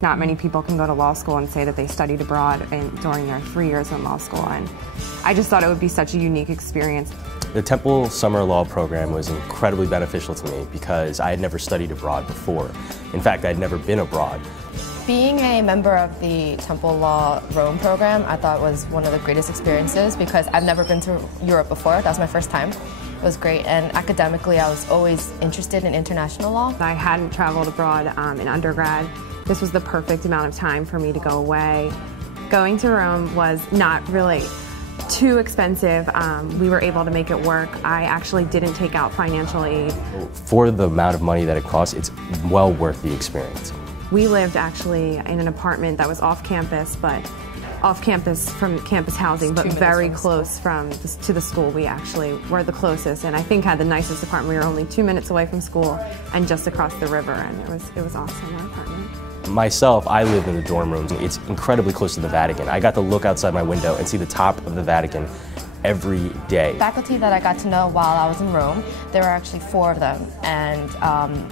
Not many people can go to law school and say that they studied abroad during their 3 years in law school, and I just thought it would be such a unique experience. The Temple Summer Law program was incredibly beneficial to me because I had never studied abroad before. In fact, I had never been abroad. Being a member of the Temple Law Rome program, I thought was one of the greatest experiences because I've never been to Europe before. That was my first time. It was great, and academically I was always interested in international law. I hadn't traveled abroad in undergrad. This was the perfect amount of time for me to go away. Going to Rome was not really too expensive. We were able to make it work. I actually didn't take out financial aid. For the amount of money that it costs, it's well worth the experience. We lived actually in an apartment that was off campus, but off campus from campus housing, but very close to the school. We actually were the closest, and I think had the nicest apartment. We were only 2 minutes away from school and just across the river, and it was awesome, our apartment. Myself, I lived in the dorm rooms. It's incredibly close to the Vatican. I got to look outside my window and see the top of the Vatican every day. Faculty that I got to know while I was in Rome, there were actually 4 of them, and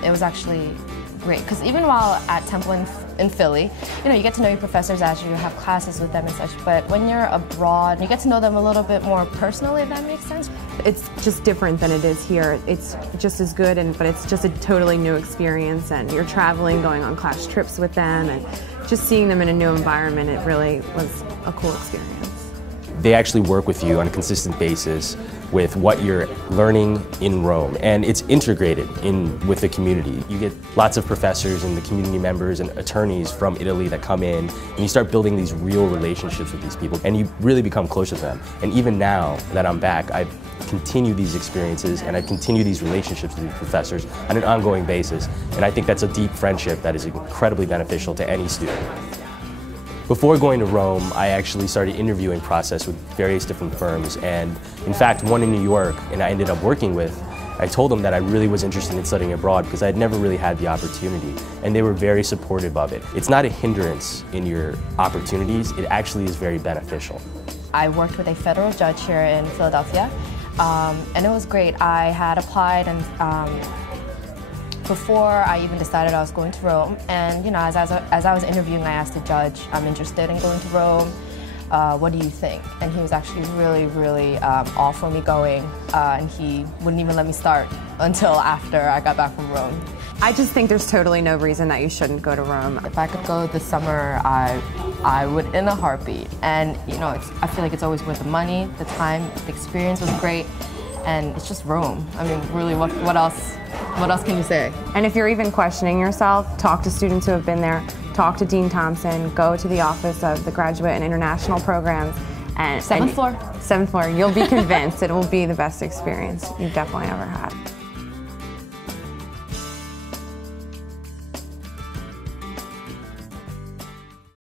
it was actually great, because even while at Temple in Philly, you get to know your professors as you have classes with them and such, but when you're abroad, you get to know them a little bit more personally, if that makes sense. It's just different than it is here. It's just as good, but it's just a totally new experience, and you're traveling, going on class trips with them, and just seeing them in a new environment, it really was a cool experience. They actually work with you on a consistent basis with what you're learning in Rome, and it's integrated in with the community. You get lots of professors and the community members and attorneys from Italy that come in, and you start building these real relationships with these people, and you really become close to them. And even now that I'm back, I continue these experiences and I continue these relationships with these professors on an ongoing basis, and I think that's a deep friendship that is incredibly beneficial to any student. Before going to Rome, I actually started interviewing process with various different firms, and in fact one in New York, and I ended up working with, I told them that I really was interested in studying abroad because I had never really had the opportunity, and they were very supportive of it. It's not a hindrance in your opportunities, it actually is very beneficial. I worked with a federal judge here in Philadelphia, and it was great. I had applied and before I even decided I was going to Rome, and as I was interviewing, I asked the judge, I'm interested in going to Rome, what do you think? And he was actually really all for me going, and he wouldn't even let me start until after I got back from Rome. I just think there's totally no reason that you shouldn't go to Rome. If I could go this summer, I would in a heartbeat. And I feel like it's always worth the money, the time, the experience was great, and it's just Rome. I mean, really, what else? What else can you say? And if you're even questioning yourself, talk to students who have been there, talk to Dean Thompson, go to the office of the Graduate and International Programs. And 7th floor. 7th floor. You'll be convinced it will be the best experience you've definitely ever had.